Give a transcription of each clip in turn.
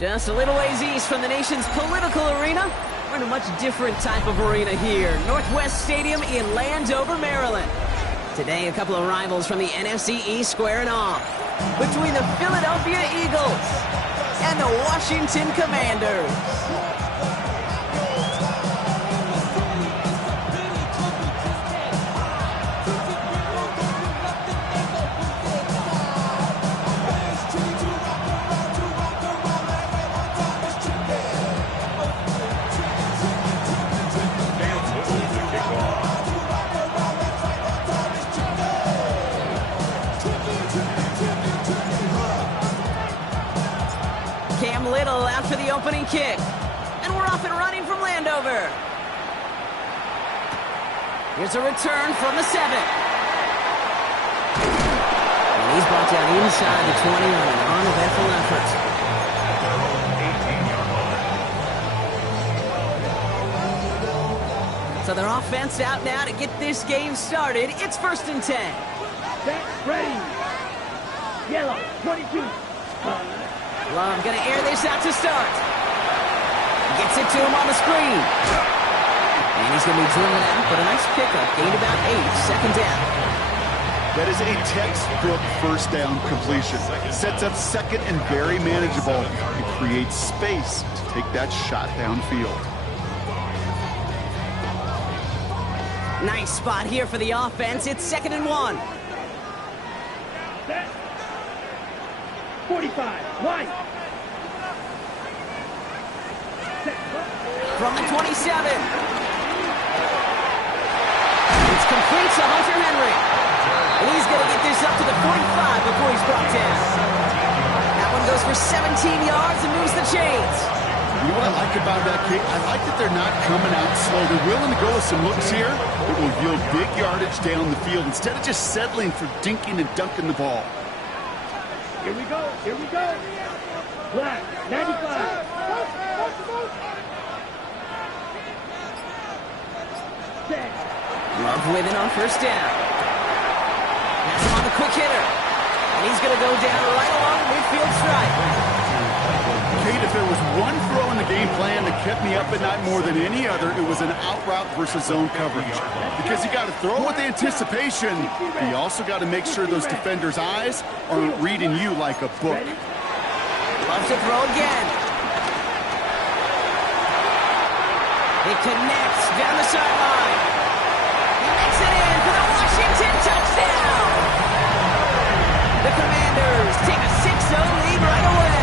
Just a little ways east from the nation's political arena, we're in a much different type of arena here. Northwest Stadium in Landover, Maryland. Today, a couple of rivals from the NFC East squaring off between the Philadelphia Eagles and the Washington Commanders. Cam Little after the opening kick. And we're off and running from Landover. Here's a return from the 7. And he's brought down inside the 20 on an uneventful effort. So their offense out now to get this game started. It's 1st and 10. Set, ready. Yellow, 22. Love gonna air this out to start. Gets it to him on the screen. And he's gonna be driven out, but a nice pickup. Gained about 8, 2nd down. That is a textbook first down completion. Sets up 2nd and very manageable. It creates space to take that shot downfield. Nice spot here for the offense. It's 2nd and 1. Set. 45, right. From the 27. It's complete to Hunter Henry. And he's going to get this up to the 45 before he's brought down. That one goes for 17 yards and moves the chains. You know what I like about that kick? I like that they're not coming out slow. They're willing to go with some looks here. It will yield big yardage down the field instead of just settling for dinking and dunking the ball. Here we go, here we go. Black, 95. Set. Love with it on 1st down. That's him on the quick hitter. And he's going to go down right along the midfield stripe. Kate, if there was one throw in the game plan that kept me up at night more than any other, it was an out route versus zone coverage. Because you got to throw with anticipation, but you also got to make sure those defenders' eyes aren't reading you like a book. Loves to throw again. It connects down the sideline. He makes it in for the Washington touchdown. The Commanders take a 6-0 lead right away.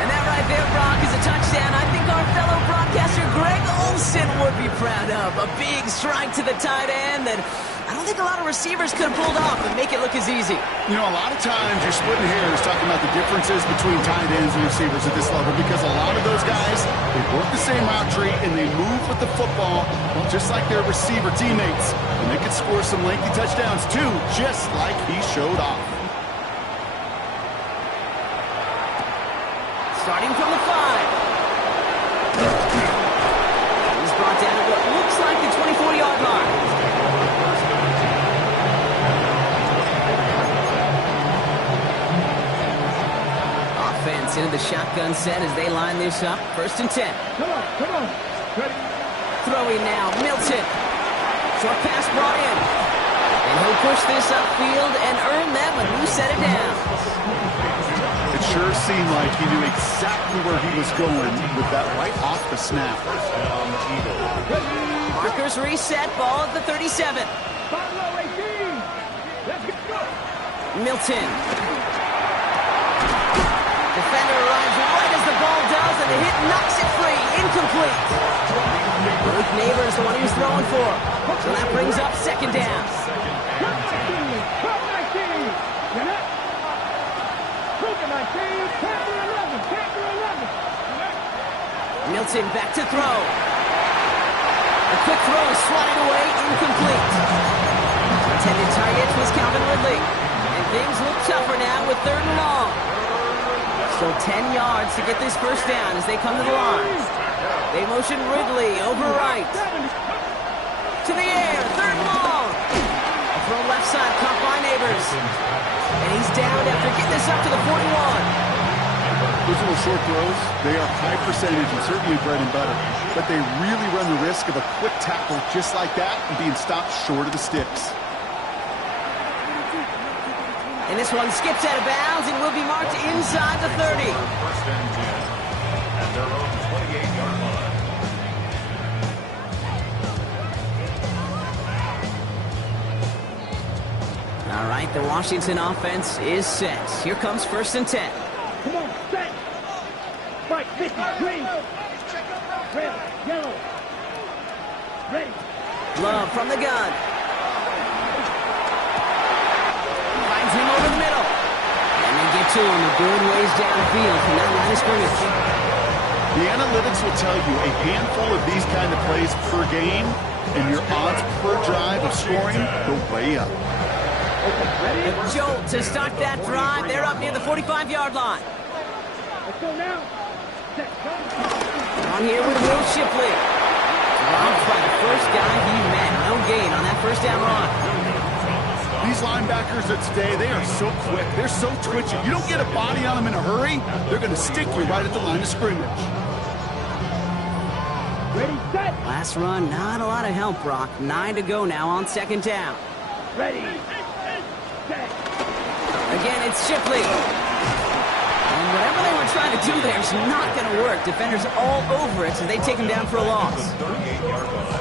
And that right there, Brock, is a touchdown I think our fellow broadcaster Greg Olsen would be proud of. A big strike to the tight end that I don't think a lot of receivers could have pulled off and make it look as easy. You know, a lot of times you're splitting hairs talking about the differences between tight ends and receivers at this level because a lot of those guys, they work the same route tree and they move with the football just like their receiver teammates. And they can score some lengthy touchdowns too, just like he showed off. Starting from the 5. He's brought down at what looks like the 24-yard line. Offense into the shotgun set as they line this up. 1st and 10. Come on. Ready. Throwing now, Milton. Short pass brought in. And he'll push this upfield and earn them a new set of downs. It sure seemed like he knew exactly where he was going with that right off the snap. Markers reset, ball at the 37. Milton. Defender arrives right as the ball does, and the hit knocks it free. Incomplete. Luke Neighbors, the one he was throwing for. So that brings up 2nd down. Milton back to throw. A quick throw is swatted away, incomplete. Intended target was Calvin Ridley. And things look tougher now with 3rd and long. So 10 yards to get this 1st down as they come to the line. They motion Ridley over right. To the air, 3rd and long. A throw left side, caught by Neighbors. And he's down after getting this up to the 41. Those little short throws, they are high percentage and certainly bread and butter. But they really run the risk of a quick tackle just like that and being stopped short of the sticks. And this one skips out of bounds and will be marked inside the 30. First and 10 at their own 28-yard line. All right, the Washington offense is set. Here comes first and 10. Come on, set. Mike, 50, green. Red, yellow. Ready. Love from the gun. Finds him over the middle. And they get to him. A good ways downfield from that line of scrimmage. The analytics will tell you a handful of these kind of plays per game, and your odds per drive of scoring go way up. The jolt to start that drive. They're up near the 45-yard line. Let's go now. Set, go. On here with Will Shipley. Dropped by the first guy he met. No gain on that first down run. These linebackers of today, they are so quick. They're so twitchy. You don't get a body on them in a hurry, they're going to stick you right at the line of scrimmage. Ready, set. Last run, not a lot of help, Brock. 9 to go now on second down. Ready. Set. Again, it's Shipley. And whatever they were trying to do there is not going to work. Defenders all over it, so they take him down for a loss.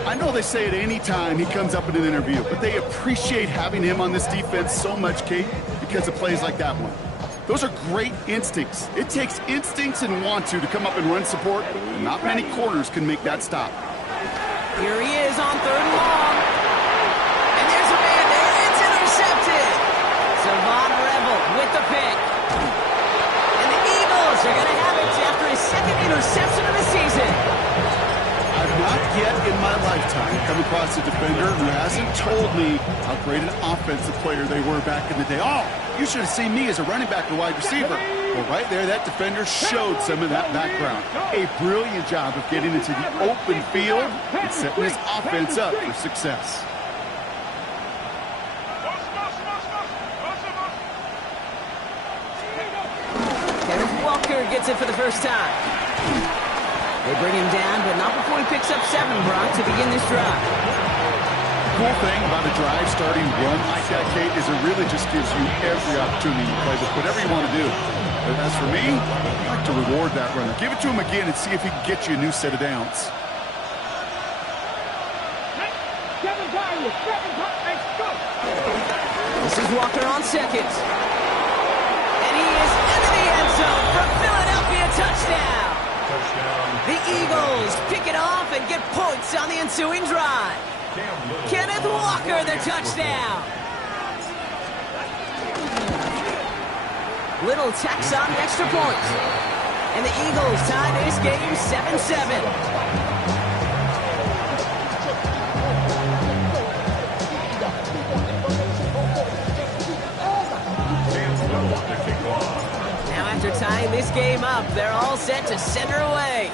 I know they say it any time he comes up in an interview, but they appreciate having him on this defense so much, Kate, because of plays like that one. Those are great instincts. It takes instincts and want to come up and run support, and not many corners can make that stop. Here he is on third and long. And there's a man there. It's intercepted. Savon Rebel with the pick. And the Eagles are going to have it after his second interception of the season. I've not yet in my lifetime come across a defender who hasn't told me how great an offensive player they were back in the day. Oh, you should have seen me as a running back or wide receiver. Well, right there, that defender showed some of that background. A brilliant job of getting into the open field and setting his offense up for success. Kenneth Walker gets it for the first time. They bring him down, but not before he picks up 7, Brock, to begin this drive. Cool thing about a drive starting run like that, Kate, is it really just gives you every opportunity to play with whatever you want to do. But as for me, I'd like to reward that runner. Give it to him again and see if he can get you a new set of downs. This is Walker on second. And he is into the end zone from Philadelphia. Touchdown. The Eagles pick it off and get points on the ensuing drive. Kenneth Walker, the touchdown. Little tacks on the extra point. And the Eagles tie this game 7-7. Now after tying this game up, they're all set to center away.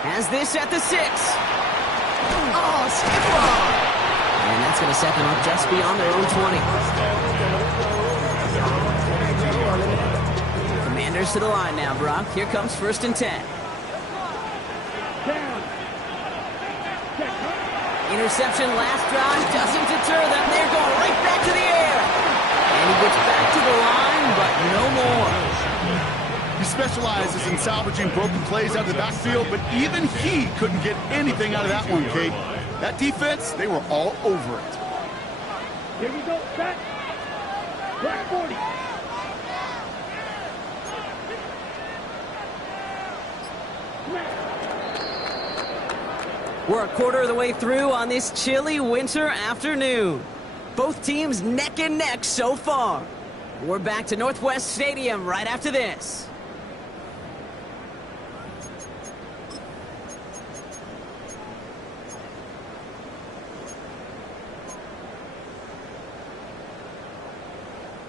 Has this at the 6. Oh, skip ball. And that's going to set them up just beyond their own 20. Commanders to the line now, Brock. Here comes first and 10. Interception last drive doesn't deter them. They're going right back to the air. And he gets back to the line, but no more. He specializes in salvaging broken plays out of the backfield, but even he couldn't get anything out of that one, Kate. That defense, they were all over it. Here we go, set. Black 40. We're a quarter of the way through on this chilly winter afternoon. Both teams neck and neck so far. We're back to Northwest Stadium right after this.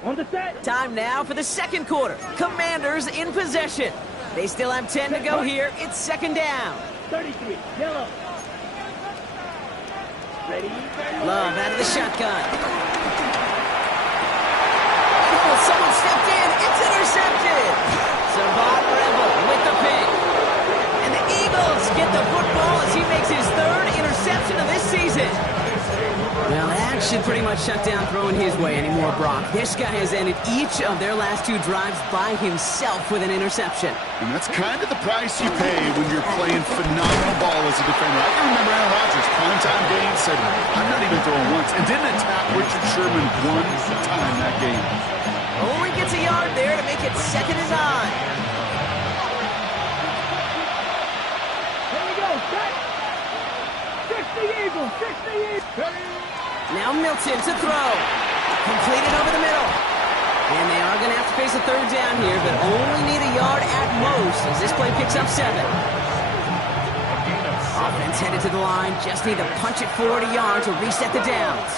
On the set. Time now for the second quarter. Commanders in possession. They still have 10 to go here. It's second down. 33, yellow. Ready? Love out of the shotgun. Oh, someone stepped in. should pretty much shut down throwing his way anymore, Brock. This guy has ended each of their last 2 drives by himself with an interception. And that's kind of the price you pay when you're playing phenomenal ball as a defender. I can remember Aaron Rodgers, primetime game, said, I'm not even throwing once, and didn't attack Richard Sherman one time that game. Only gets a yard there to make it 2nd and 9. Here we go. Set. 60 Eagles. 60 Eagles. Now Milton to throw. Completed over the middle. And they are going to have to face a 3rd down here, but only need a yard at most as this play picks up 7. Offense headed to the line. Just need to punch it 40 yards to reset the downs.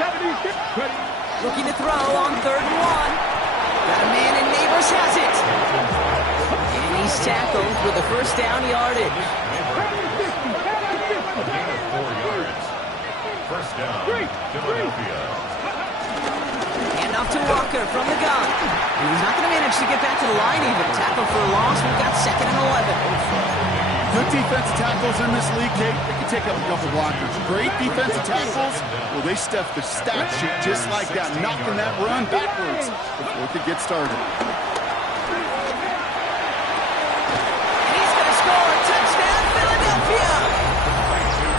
76. Ready. Looking to throw on 3rd and 1. Got a man and Neighbors has it. And he's tackled with a 1st down yardage. A gain of 4 yards. First down, Philadelphia. Hand off to Walker from the gun. And he's not going to manage to get back to the line even. Tackle for a loss. We've got 2nd and 11. Good defensive tackles in this league, Kate. They can take up a couple blockers. Great defensive tackles. Well, they stuff the stat sheet just like that, knocking that run backwards before it could get started. And he's going to score. Touchdown, Philadelphia.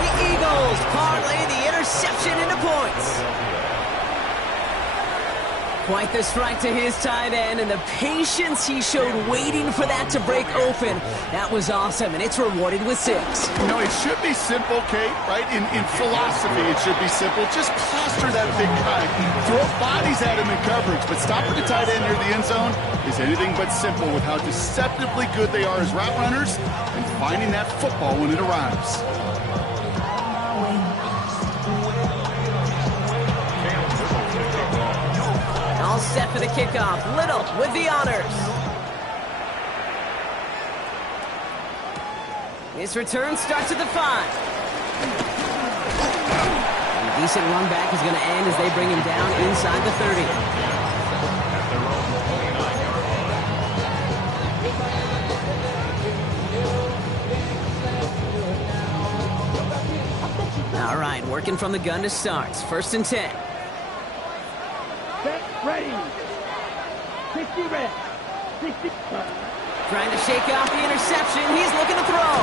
The Eagles parlay the interception into points. Quite the strike to his tight end, and the patience he showed waiting for that to break open. That was awesome, and it's rewarded with 6. You know, it should be simple, Kate, right? In philosophy, it should be simple. Just plaster that big guy. Throw bodies at him in coverage, but stopping the tight end near the end zone is anything but simple with how deceptively good they are as route runners and finding that football when it arrives. All set for the kickoff. Little with the honors. His return starts at the 5. And a decent run back is going to end as they bring him down inside the 30. All right, working from the gun to start. 1st and 10. Set. Ready. 60 red. 60. Trying to shake off the interception. He's looking to throw.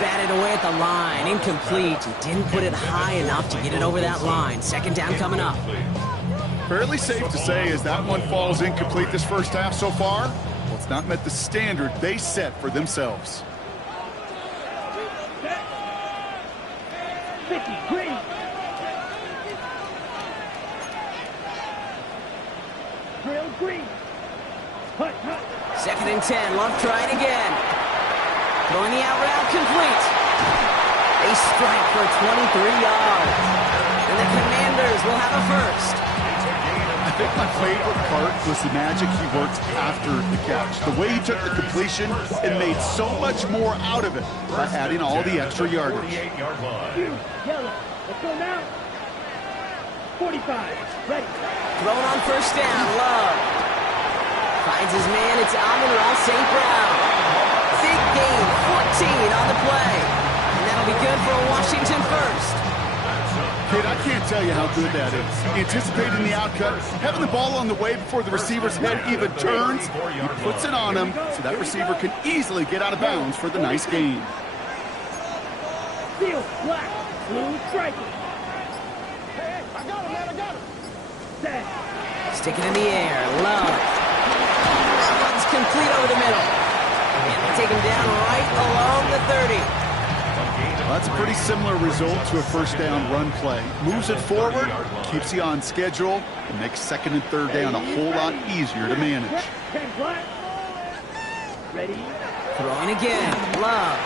Batted away at the line. Incomplete. He didn't put it high enough to get it over that line. 2nd down coming up. Fairly safe to say as that one falls incomplete this first half so far, well, it's not met the standard they set for themselves. 50. Green. Drill green. Hut, hut. 2nd and 10. Love trying again. Throwing the out route complete. A strike for 23 yards. And the Commanders will have a 1st. I think my favorite part was the magic he worked after the catch. The way he took the completion and made so much more out of it by adding all the extra yardage. 48-yard line. Yellow. Let's go now. 45. Ready. Thrown on 1st down. Love. Finds his man. It's Amon-Ra St. Brown. Big gain. 14 on the play. And that'll be good for a Washington 1st. Kid, I can't tell you how good that is. Anticipating the outcut, having the ball on the way before the receiver's head even turns, he puts it on him so that receiver can easily get out of bounds for the nice gain. Field. Black. Blue striking. Hey, I got him, man. I got him. Set. Stick it in the air. Love. Runs complete over the middle. And they take him down right along the 30. Well, that's a pretty similar result to a 1st down run play. Moves it forward, keeps you on schedule, and makes 2nd and 3rd down a whole lot easier to manage. 10 black. Ready. Throwing again. Love.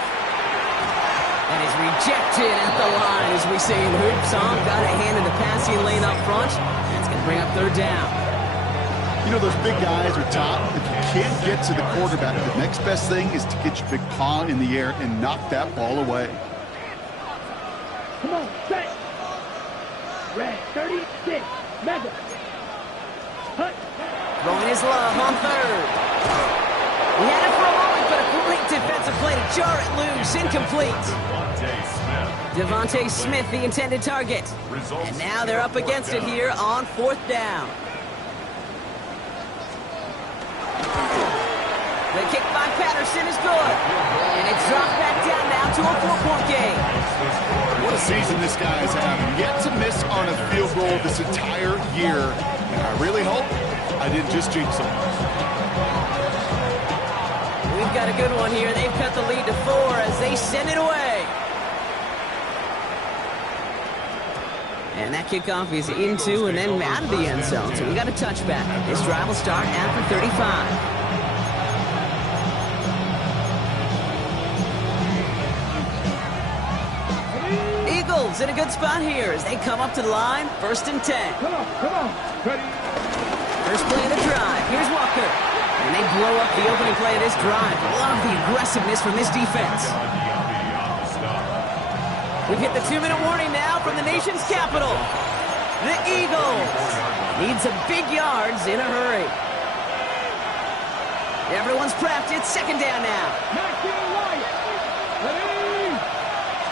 And is rejected at the line, as we say in hoops. Got a hand in the passing lane up front. That's going to bring up 3rd down. You know, those big guys are top. If you can't get to the quarterback, the next best thing is to get your big paw in the air and knock that ball away. Come on, set. Red 36. Mega. Hut. Throwing his Love on 3rd. He had it for a moment, but a great defensive play to jar it loose. Incomplete. Devontae Smith, the intended target. And now they're up against it here on 4th down. The kick by Patterson is good. And it's dropped back down now to a 4-point game. What a season this guy is having. Yet to miss on a field goal this entire year. And I really hope I didn't just jinx him. We've got a good one here. They've cut the lead to 4 as they send it away. And that kickoff is into and then out of the end zone. So we got a touchback. This drive will start after 35. Eagles in a good spot here as they come up to the line. 1st and 10. Come on. Ready? First play of the drive. Here's Walker. And they blow up the opening play of this drive. Love the aggressiveness from this defense. We've hit the 2-minute warning now from the nation's capital. The Eagles need some big yards in a hurry. Everyone's prepped. It's 2nd down now. Ready?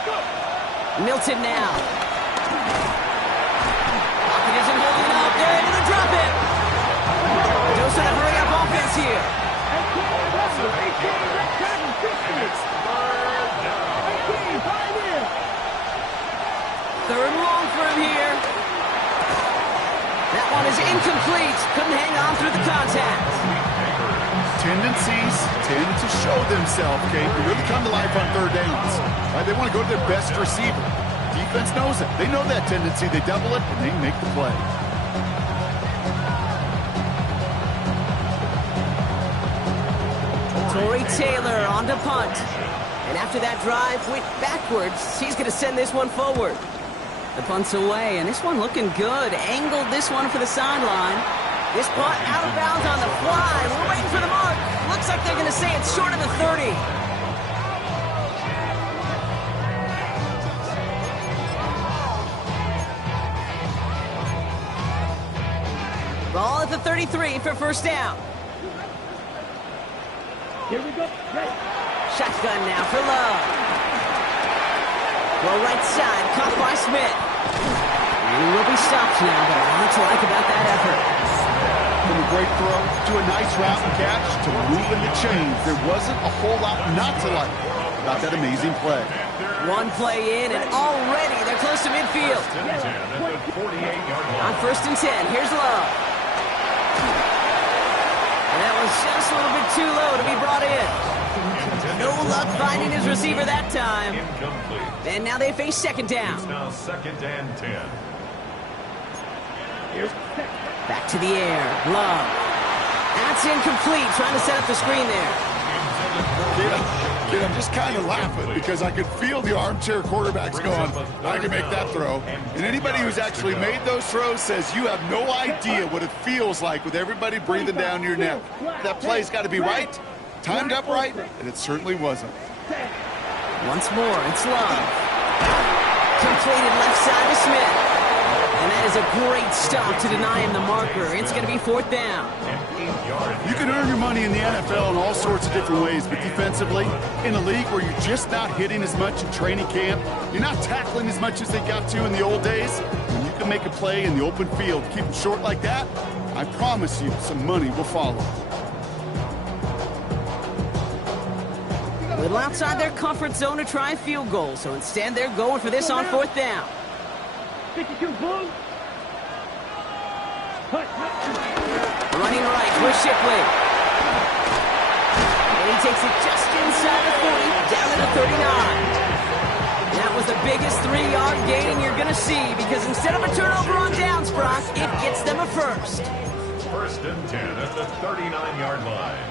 Go! Milton now. Pocket isn't holding up. They're able to drop it. Dose of the hurry-up offense here. 3rd and long for him here. That one is incomplete. Couldn't hang on through the contact. Tendencies tend to show themselves, Kate. They really come to life on 3rd downs. Right? They want to go to their best receiver. Defense knows it. They know that tendency. They double it, and they make the play. Torrey Taylor on to punt. And after that drive went backwards, he's going to send this one forward. The punt's away, and this one looking good. Angled this one for the sideline. This punt out of bounds on the fly. We're waiting for the mark. Looks like they're going to say it's short of the 30. Ball at the 33 for 1st down. Here we go. Ready? Shotgun now for Love. Well, right side, caught by Smith. And he will be stopped now, but a lot to like about that effort. From a great throw to a nice route and catch to moving the chains. There wasn't a whole lot not to like about that amazing play. One play in, and already they're close to midfield. On 1st and 10, here's Love. And that was just a little bit too low to be brought in. No luck finding his receiver that time. And now they face 2nd down. It's now 2nd and 10. Back to the air. Love. That's incomplete. Trying to set up the screen there. Kid, I'm just kind of laughing because I could feel the armchair quarterbacks going, I can make that throw. And anybody who's actually made those throws says you have no idea what it feels like with everybody breathing down your neck. That play's got to be right, timed up right, and it certainly wasn't. Once more, it's Love. Completed left side to Smith. And that is a great stop to deny him the marker. It's going to be 4th down. You can earn your money in the NFL in all sorts of different ways, but defensively, in a league where you're just not hitting as much in training camp, you're not tackling as much as they got to in the old days, when you can make a play in the open field, keep it short like that, I promise you some money will follow. Little outside their comfort zone to try a field goal, so instead they're going for this on 4th down. 52 Blue. Running right with Shipley. And he takes it just inside the 40, down to the 39. That was the biggest 3-yard gain you're going to see because instead of a turnover on downs, Brock, it gets them a first. 1st and 10 at the 39-yard line.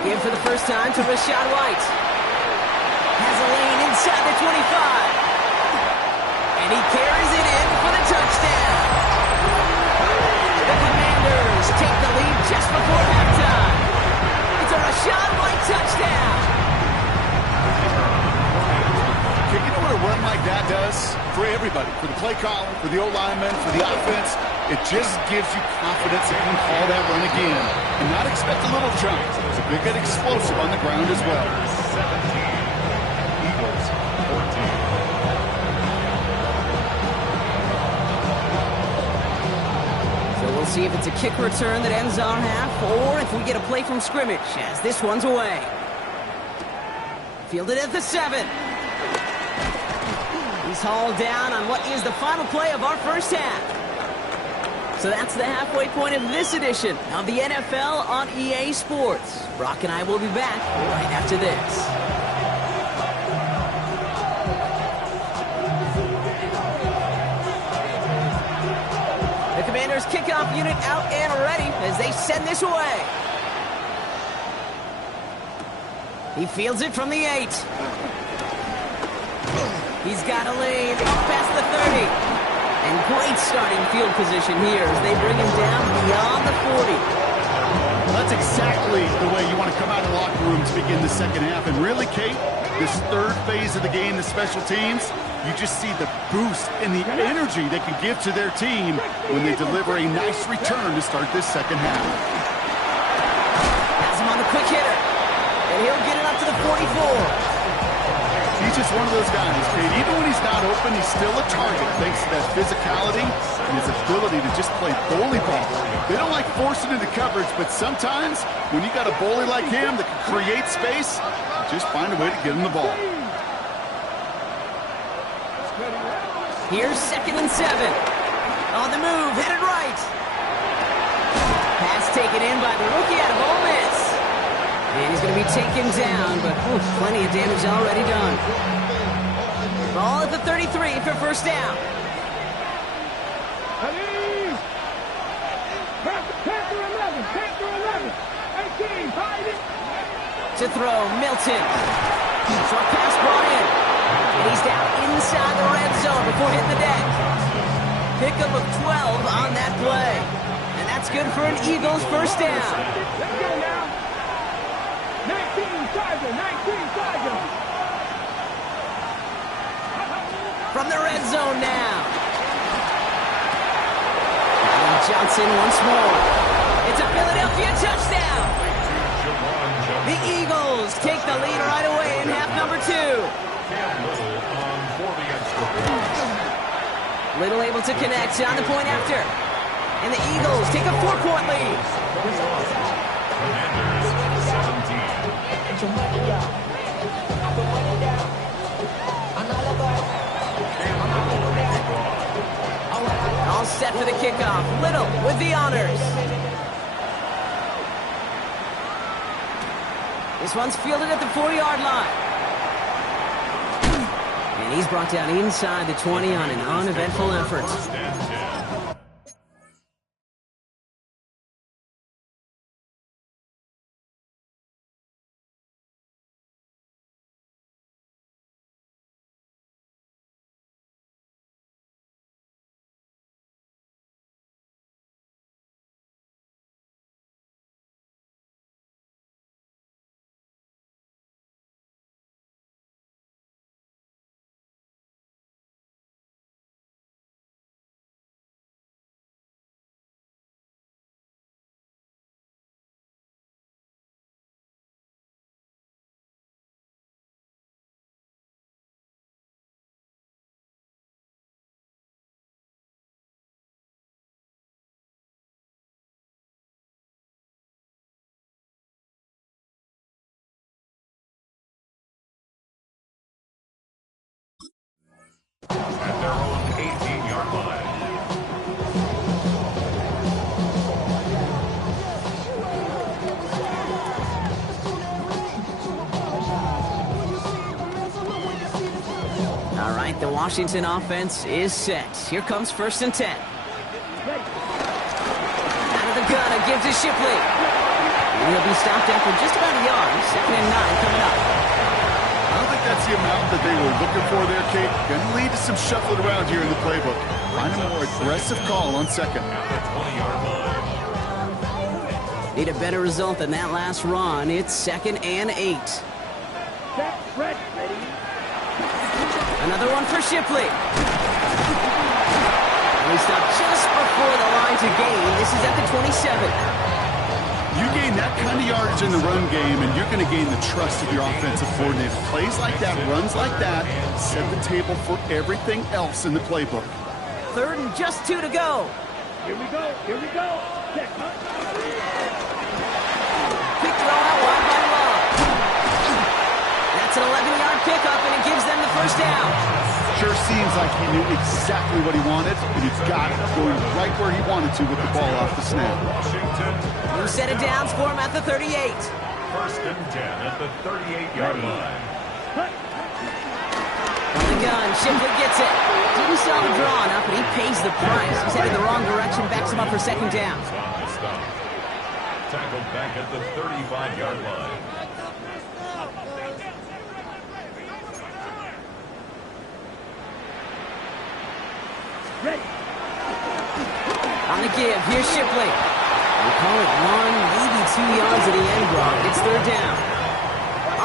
Again for the first time to Rachaad White. Has a lane inside the 25. And he carries it in for the touchdown. The Commanders take the lead just before halftime. It's a Rachaad White touchdown. You know what a run like that does? for everybody, for the play caller, for the O-lineman, for the offense. It just gives you confidence that you can call that run again and not expect a little chunk. It's a big and explosive on the ground as well. 17, Eagles 14. We'll see if it's a kick return that ends our half, or if we get a play from scrimmage, as this one's away. Fielded at the 7. He's hauled down on what is the final play of our first half. So that's the halfway point of this edition of the NFL on EA Sports. Brock and I will be back right after this. Commanders kickoff unit out and ready as they send this away. He fields it from the 8. He's got a lead past the 30. And great starting field position here as they bring him down beyond the 40. That's exactly the way you want to come out of the locker room to begin the second half. And really, Kate, this third phase of the game, the special teams, you just see the boost and the energy they can give to their team when they deliver a nice return to start this second half. Has him on the quick hitter, and he'll get it up to the 44. He's just one of those guys, Kate. Even when he's not open, he's still a target thanks to that physicality and his ability to just play bully ball. They don't like forcing into coverage, but sometimes when you got a bully like him that can create space, just find a way to get him the ball. Here's 2nd and 7. On the move, headed right. Pass taken in by the rookie out of Ole Miss. And he's going to be taken down, but plenty of damage already done. Ball at the 33 for first down. To throw, Milton. Short pass brought in. And he's down inside the red zone before hitting the deck. Pickup of 12 on that play. And that's good for an Eagles first down. Let's go now. 19 Tiger, 19 Tiger. From the red zone now. And Johnson once more. It's a Philadelphia touchdown. The Eagles take the lead right away in half number 2. Little able to connect on the point after. And the Eagles take a 4-point lead. All set for the kickoff. Little with the honors. This one's fielded at the 4-yard line. And he's brought down inside the 20 on an uneventful effort. At their own 18-yard line. All right, the Washington offense is set. Here comes 1st and 10. Out of the gun, it gives to Shipley. And he'll be stopped after just about a yard. 2nd and 9 coming up. I don't think that's the amount that they were looking for there, Kate. Going to lead to some shuffling around here in the playbook. Find a more aggressive call on 2nd. At the 20-yard line. Need a better result than that last run. It's 2nd and 8. Set, ready. Another one for Shipley. to gain. This is at the 27. You gain that kind of yardage in the run game, and you're going to gain the trust of your offensive coordinator. Plays like that, runs like that, set the table for everything else in the playbook. 3rd and just 2 to go. Here we go. Here we go. Quick throw out wide by Love. That's an 11-yard pickup, and it gives them the first down. Sure seems like he knew exactly what he wanted, and he got it going right where he wanted to with the ball off the snap. Washington. New set of downs for him at the 38. 1st and 10 at the 38-yard line. On the gun, Shipley gets it. Didn't sell the draw enough, but he pays the price. He's headed the wrong direction, backs him up for 2nd down. Tackled back at the 35-yard line. Ready. On the give, here's Shipley. We'll call it 1, maybe 2 yards at the end block. It's 3rd down.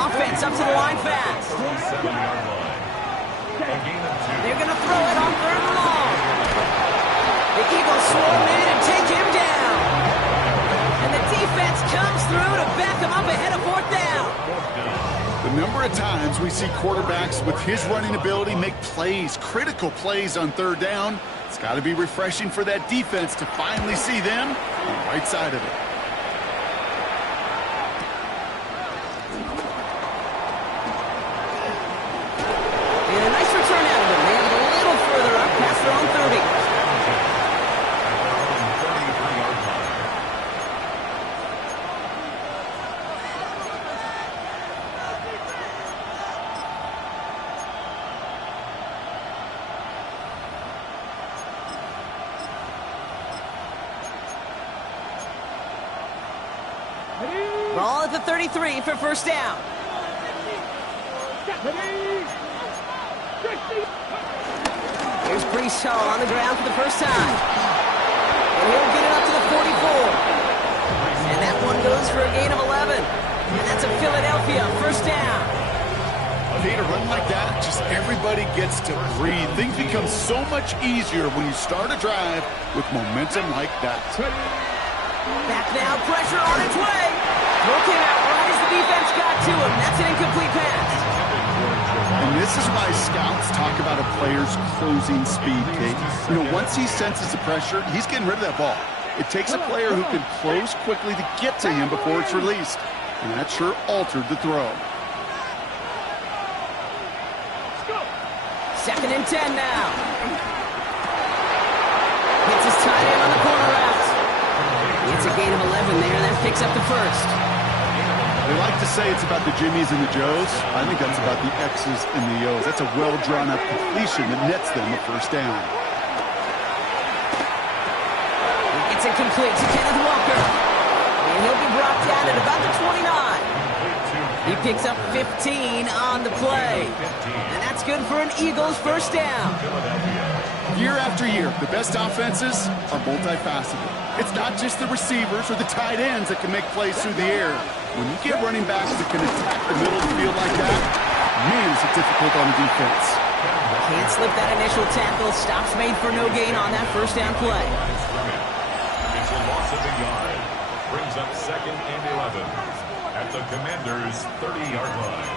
Offense up to the line fast. 7-yard line. A gain of 2. They're going to throw it on 3rd and long. The Eagles swarm in and take him down. And the defense comes through to back him up ahead of 4th down. The number of times we see quarterbacks with his running ability make plays, critical plays on 3rd down, it's got to be refreshing for that defense to finally see them on the right side of it. And a nice return out of them. They have it a little further up past their own 30. Ball at the 33 for 1st down. Here's Breece Hall on the ground for the first time. And he'll get it up to the 44. And that one goes for a gain of 11. And that's a Philadelphia 1st down. A run like that, just everybody gets to breathe. Things become so much easier when you start a drive with momentum like that. Back now, pressure on its way. Throw came out right as the defense got to him. That's an incomplete pass. And this is why scouts talk about a player's closing speed, Kate. You know, once he senses the pressure, he's getting rid of that ball. It takes a player who can close quickly to get to him before it's released. And that sure altered the throw. 2nd and 10 now. Hits his tight end on the corner route. It's a gain of 11 there, and then picks up the 1st. They like to say it's about the Jimmies and the Joes. I think that's about the X's and the O's. That's a well-drawn-up completion that nets them a 1st down. It's incomplete to Kenneth Walker. And he'll be brought down at about the 29. He picks up 15 on the play. And that's good for an Eagles 1st down. Year after year, the best offenses are multifaceted. It's not just the receivers or the tight ends that can make plays through the air. When you get running backs that can attack the middle of the field like that, man, is it difficult on the defense. Can't slip that initial tackle. Stops made for no gain on that 1st down play. It's a loss of a yard. Brings up 2nd and 11 at the Commanders' 30-yard line.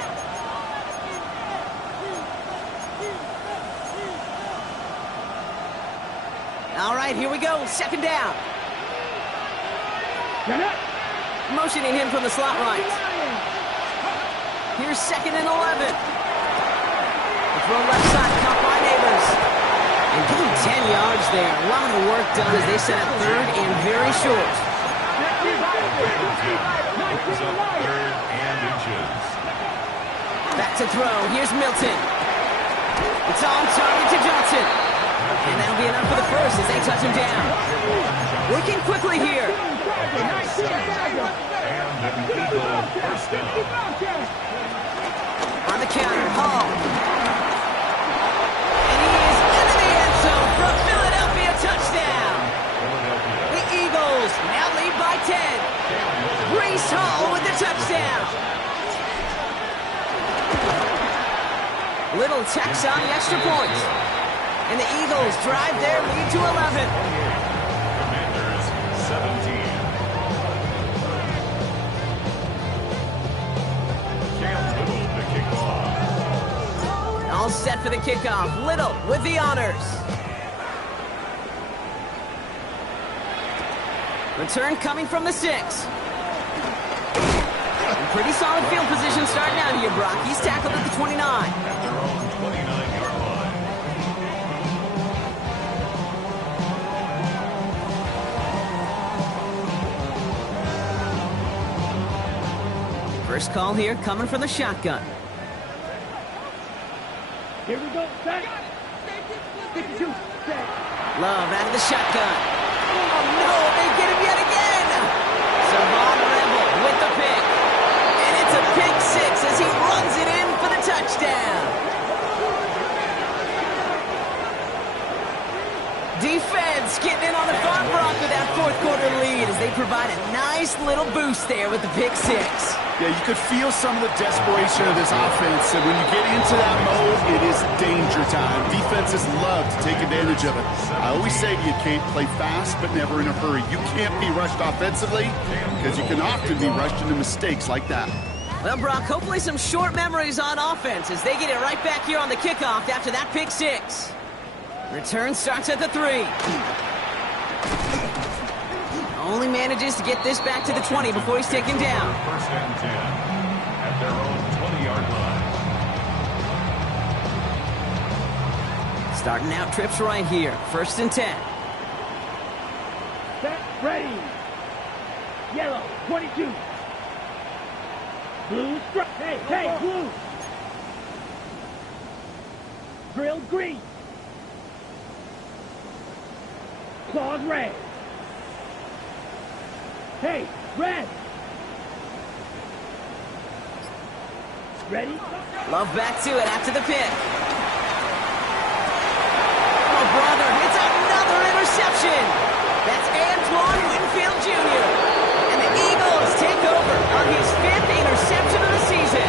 All right, here we go. 2nd down. Motioning him from the slot right. Here's 2nd and 11. The throw left side, caught by Neighbors. And give him 10 yards there. A lot of work done as they set up 3rd and very short. Back to throw. Here's Milton. It's on target to Johnson. And that'll be enough for the 1st as they touch him down. Working quickly here. And an Eagle 1st down. On the counter, Hall. And he is into the end zone for a Philadelphia touchdown. The Eagles now lead by 10. Breece Hall with the touchdown. Little tacks on the extra point. And the Eagles drive their lead to 11. All set for the kickoff. Little with the honors. Return coming from the 6. Pretty solid field position starting out here, Brock. He's tackled at the 29. At their own 29-yard line. First call here coming from the shotgun. Here we go, set. 52, set. Love out of the shotgun. Oh, no, they get him yet again. Savon Rebel with the pick. And it's a pick 6 as he runs it in for the touchdown. Defense getting in on the farm Brock with that fourth quarter lead as they provide a nice little boost there with the pick 6. Yeah, you could feel some of the desperation of this offense, and when you get into that mode, it is danger time. Defenses love to take advantage of it. I always say you can't play fast, but never in a hurry. You can't be rushed offensively because you can often be rushed into mistakes like that. Well, Brock, hopefully some short memories on offense as they get it right back here on the kickoff after that pick 6. Return starts at the 3. Only manages to get this back to the 20 before he's taken down. First and 10 at their own 20-yard line. Starting out trips right here. First and 10. Set, ready. Yellow, 22. Blue, strike. Hey, blue. Drill, green. Claws, red. Hey, red. Ready? Love back to it after the pick. Oh, brother, it's another interception. That's Antoine Winfield Jr. And the Eagles take over on his 5th interception of the season.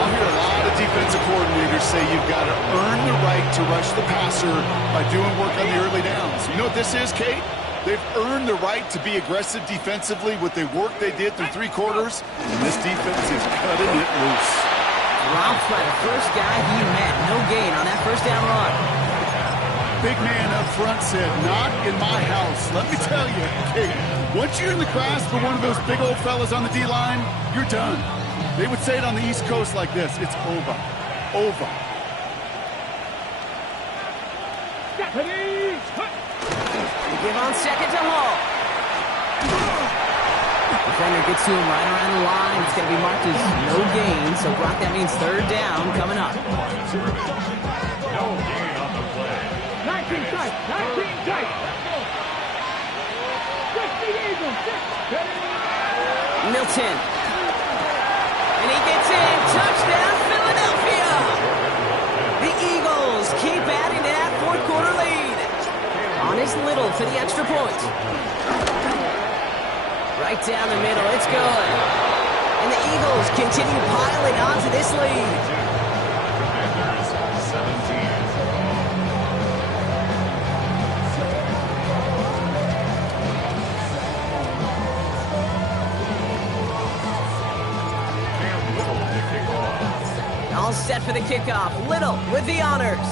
I'll hear a lot of defensive coordinators say you've got to earn the right to rush the passer by doing work on the early downs. You know what this is, Kate? They've earned the right to be aggressive defensively with the work they did through 3 quarters, and this defense is cutting it loose. Robbed by the first guy he met. No gain on that first down run. Big man up front said, not in my house. Let me tell you, Kate, once you're in the grasp of one of those big old fellas on the D-line, you're done. They would say it on the East Coast like this, it's over. Over. Give on second to Hall. Defender gets to him right around the line. It's going to be marked as no gain. So, Brock, that means third down coming up. No gain on the play. 19 tight. 19 tight. 60 Eagles. Milton. And he gets in. Touchdown, Philadelphia. The Eagles keep adding to that fourth quarter lead. On his Little for the extra point. Right down the middle, it's good. And the Eagles continue piling onto this lead. Commanders 17. Cam Little to kick off. All set for the kickoff. Little with the honors.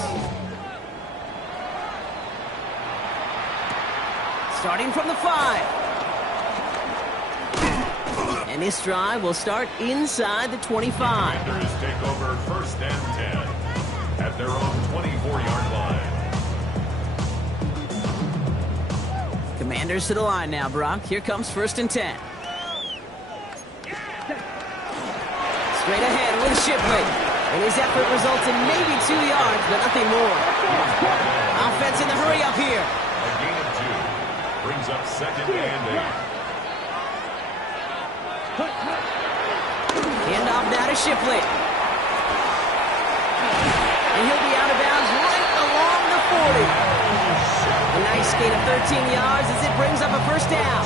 Starting from the 5. And this drive will start inside the 25. Commanders take over first and 10 at their own 24-yard line. Commanders to the line now, Brock. Here comes first and 10. Straight ahead with Shipley. And his effort results in maybe 2 yards, but nothing more. Offense in the hurry up here. A gain of 2 brings up second and 8. Hand off now to Shipley. And he'll be out of bounds right along the 40. A nice gain of 13 yards as it brings up a first down.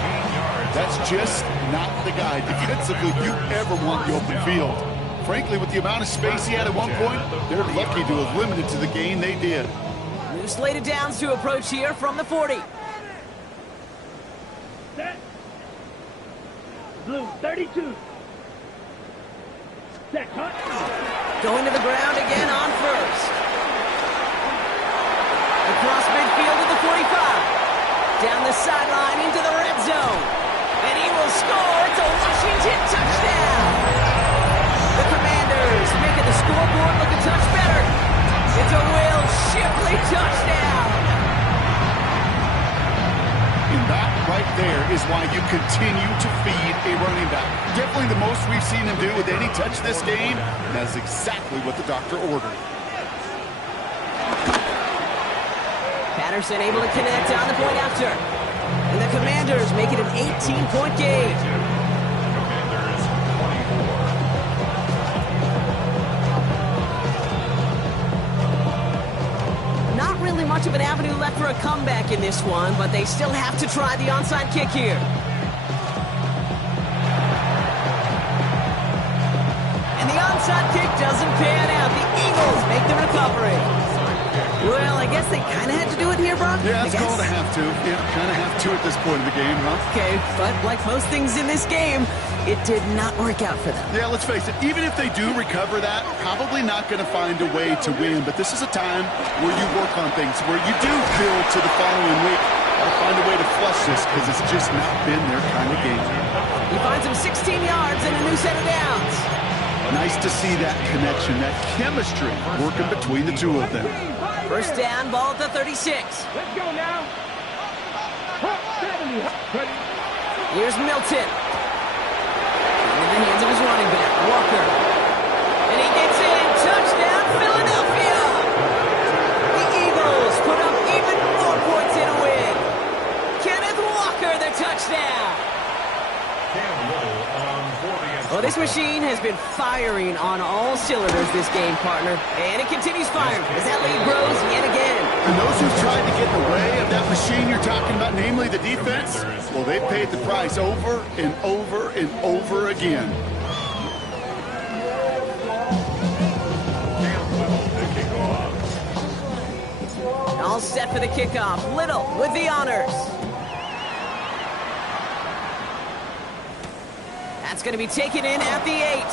That's just not the guy defensively you ever want the open field. Frankly, with the amount of space he had at one point, they're lucky to have limited to the gain they did. New slated downs to approach here from the 40. Set. Blue, 32. Set, cut. Going to the ground again on first. Across midfield to the 45. Down the sideline into the red zone. And he will score. It's a Washington touchdown. The Commanders making the scoreboard look a touch better. It's a Will Shipley touchdown. And that right there is why you continue to feed a running back. Definitely the most we've seen him do with any touch this game. And that's exactly what the doctor ordered. Patterson able to connect on the point after. And the Commanders make it an 18-point game. Commanders 24. Not really much of an avenue left for a comeback in this one, but they still have to try the onside kick here. And the onside kick doesn't pan out. The Eagles make the recovery. Well, I guess they kind of had to do it here, Brock. Yeah, it's called a have to. Yeah, kind of have to at this point in the game, huh? Okay, but like most things in this game, it did not work out for them. Yeah, let's face it, even if they do recover that, probably not going to find a way to win. But this is a time where you work on things, where you do build to the following week. Got to find a way to flush this because it's just not been their kind of game. He finds him 16 yards and a new set of downs. Nice to see that connection, that chemistry working between the two of them. First down, ball at the 36. Let's go now. 70. Ready. Here's Milton. In the hands of his running back, Walker. And he gets in. Touchdown, Philadelphia. The Eagles put up even more points in a win. Kenneth Walker, the touchdown. Cam Little on for the end. Well, this machine has been firing on all cylinders this game, partner. And it continues firing as that lead grows yet again. And those who've tried to get in the way of that machine you're talking about, namely the defense, well, they've paid the price over and over and over again. Cam Little to kick off. All set for the kickoff. Little with the honors. That's going to be taken in at the 8.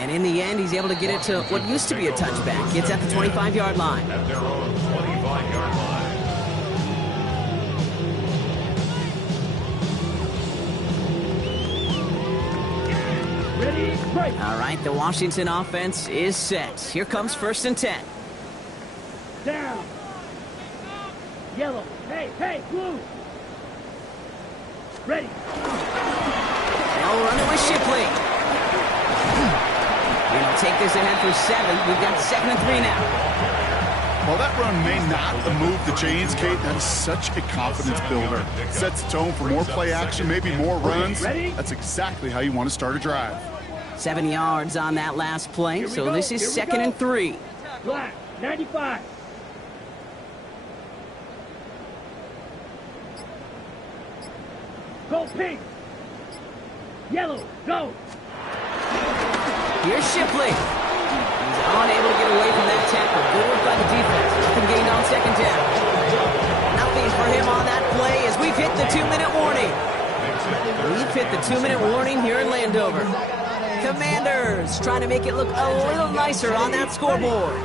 And in the end, he's able to get it to what used to be a touchback. It's at the 25-yard line. At their own 25-yard line. Ready. Right. All right, the Washington offense is set. Here comes 1st and 10. Down. Yellow. Hey, blue. Ready. They'll run it with Shipley. He'll take this ahead for 7. We've got 2nd and 3 now. While that run may not move the chains, Kate, that is such a confidence builder. Sets the tone for more play action, maybe more runs. That's exactly how you want to start a drive. 7 yards on that last play, so this is 2nd and 3. Black. 95. Go pink. Yellow. Go. Here's Shipley. He's unable to get away from that tackle. Good work by the defense. Nothing gained on 2nd down. Nothing for him on that play as we've hit the 2-minute warning. We've hit the 2-minute warning here in Landover. Commanders trying to make it look a little nicer on that scoreboard.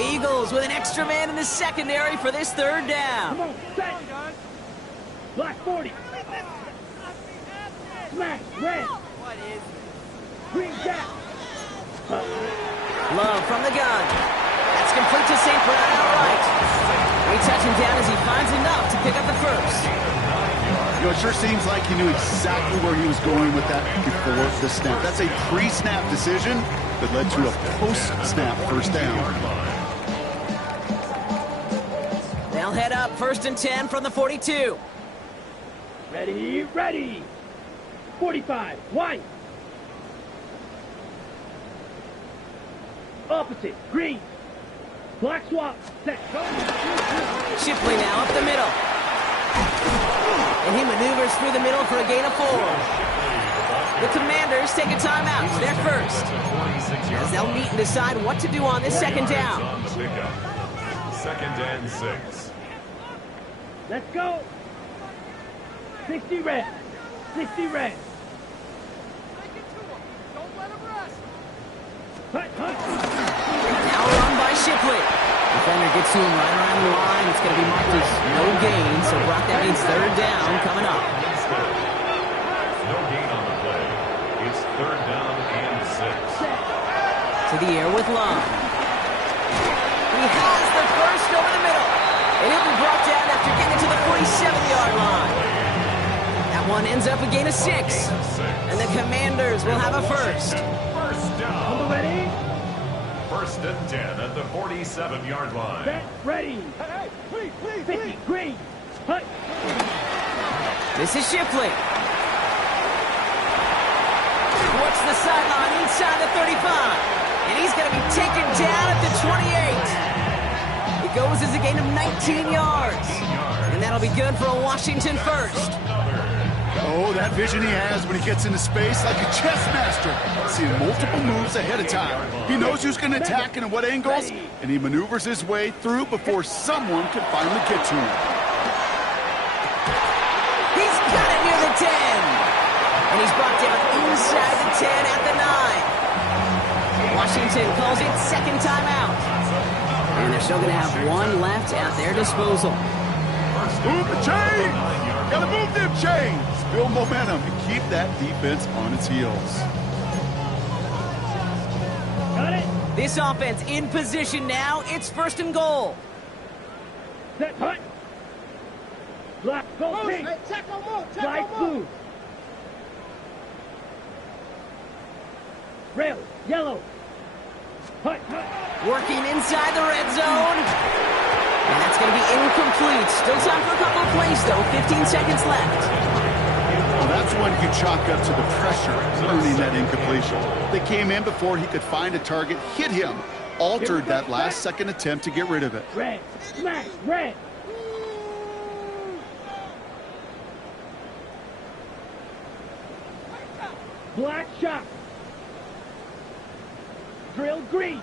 Eagles with an extra man in the secondary for this 3rd down. Come on. Set. Black 40. Smash. Red. Green jack. Love from the gun. That's complete to St. Brown outright. We touch him down as he finds enough to pick up the 1st. You know, it sure seems like he knew exactly where he was going with that before the snap. That's a pre-snap decision that led to a post-snap 1st down. They'll head up 1st and 10 from the 42. Ready. 45. White. Opposite. Green. Black swap. Set. Go. Shipley now up the middle. And he maneuvers through the middle for a gain of 4. The Commanders take a timeout. They're first. As they'll meet and decide what to do on this 2nd down. 2nd and 6. Let's go. 60 red. 60 red. Take it to him. Don't let him rest. Now run by Shipley. Defender gets to him right around the line. It's going to be marked as no gain. So, Brock, that means third down coming up. No gain on the play. It's third down and 6. To the air with Love. He has the first over the middle. And he'll be brought down after getting to the 47-yard line. That one ends up a gain of 6. And the Commanders will have a first. First down. Ready? First and 10 at the 47-yard line. Set, ready. Hey, please, 50, green. Hut. This is Shipley. Towards the sideline inside the 35. And he's going to be taken down at the 28. It goes as a gain of 19 yards. And that'll be good for a Washington first. Oh, that vision he has when he gets into space like a chess master. Seeing multiple moves ahead of time. He knows who's going to attack and at what angles, and he maneuvers his way through before someone can finally get to him. He's got it near the 10. And he's brought down inside the 10 at the 9. Washington calls it second timeout. And they're still going to have one left at their disposal. Move the chain! Gotta move them chains! Build momentum and keep that defense on its heels. Got it. This offense in position now. It's first and goal. Set, hut. Black, go pink. Hey, check on move. Check Black, on move. blue. Rail, yellow. Hut, hut. Working inside the red zone. And that's going to be incomplete. Still time for a couple of plays, though. 15 seconds left. Well, that's one you chalk up to the pressure, earning that incompletion. They came in before he could find a target, hit him, altered that last-second attempt to get rid of it. Red, smash, red. Black shot. Drill green.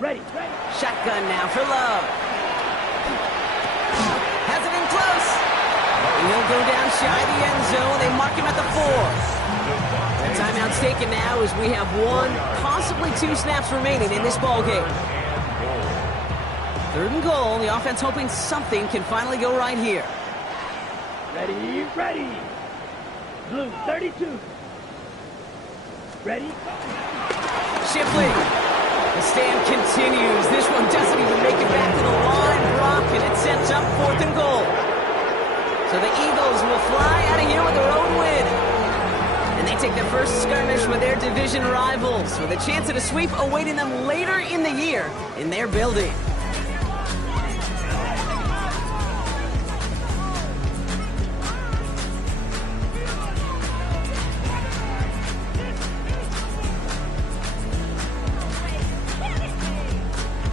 Ready, ready. Shotgun now for Love. Has it in close. And he'll go down shy of the end zone. They mark him at the 4. The timeout's taken now as we have 1, possibly 2 snaps remaining in this ballgame. Third and goal. The offense hoping something can finally go right here. Ready, ready. Blue, 32. Ready? Shipley. The stand continues. This one doesn't even make it back to the line, Brock, and it sets up 4th and goal. So the Eagles will fly out of here with their own win. And they take their first skirmish with their division rivals with a chance at a sweep awaiting them later in the year in their building.